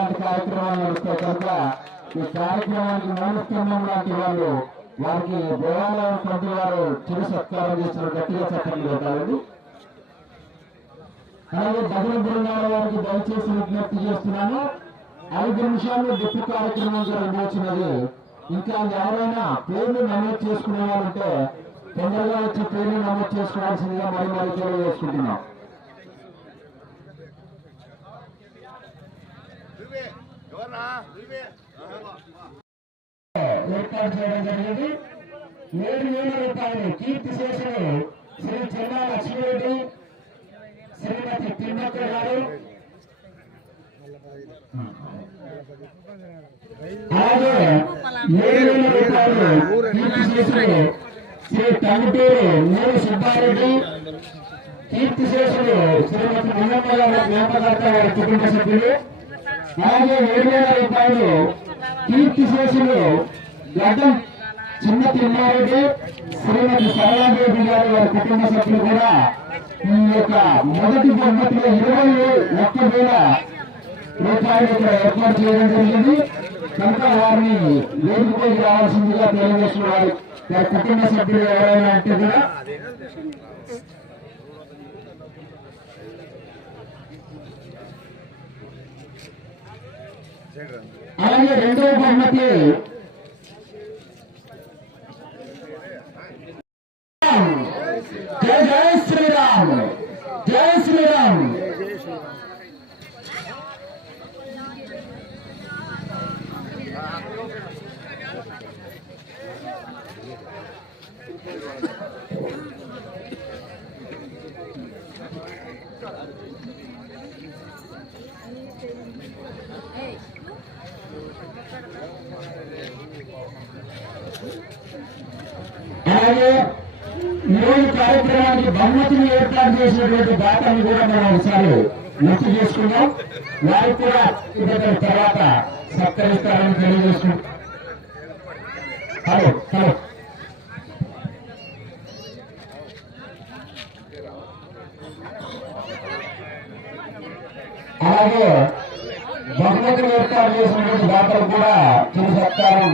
ఇలాంటి కార్యక్రమాలు నడుస్తాయి కనుక ఈ కార్యక్రమానికి మూలస్తంభం లాంటి వాళ్ళు వారికి దేవాలయం కమిటీ వారు చిరు సత్కారం చేసిన గట్టిగా చెప్పండి పెట్టాలండి. అలాగే భజన బృందాల వారికి దయచేసి విజ్ఞప్తి చేస్తున్నాను, 5 నిమిషాల్లో డిప్పు కార్యక్రమం జరగబోతున్నది. ఇంకా ఎవరైనా పేర్లు నమోదు చేసుకునే వాళ్ళంటే తొందరగా వచ్చి పేర్లు నమోదు చేసుకోవాల్సిందిగా మరి తెలియజేసుకుంటున్నాం. ఏర్పాటు చేయడం జరిగింది. 7,000 రూపాయలు కీర్తి శేషులు శ్రీ చెన్నా లక్ష్మీరెడ్డి, శ్రీమతి తిమ్మక్క గారు, అలాగే 7,000 రూపాయలు కీర్తి శేషులు శ్రీ టంగుటూరు మూడు సుబ్బారెడ్డి, కీర్తి శేషులు శ్రీమతి నిన్నమ్మ గారి జ్ఞాపకర్త వారి కుటుంబ సభ్యులు, అలాగే 7,000 రూపాయలు కీర్తి శేషులు గడ్డం చిన్న తిమ్మారెడ్డి, శ్రీమతి సరళాదేవి గారి వారి కుటుంబ సభ్యులు కూడా ఈ యొక్క మొదటి బహుమతిలో 21,000 రూపాయలు ఇక్కడ ఏర్పాటు చేయడం జరిగింది. కనుక వారిని వేదికపైకి రావాల్సిందిగా తెలియజేసిన వారి కుటుంబ సభ్యులు ఎవరైనా అంటే కూడా అలాగే రెండవ బహుమతి జై జై శ్రీరామ్, జై శ్రీరామ్. అలాగే ఈరోజు కార్యక్రమానికి బహుమతిని ఏర్పాటు చేసినటువంటి దాతలను కూడా మనం ఒకసారి గుర్తు చేసుకున్నాం. వారికి కూడా ఇద్దరు తర్వాత సత్కరిస్తారని తెలియజేసుకుంటాం. హలో హలో అలాగే బహుమతిని ఏర్పాటు చేసినటువంటి దాతలు కూడా చిరు సత్కారం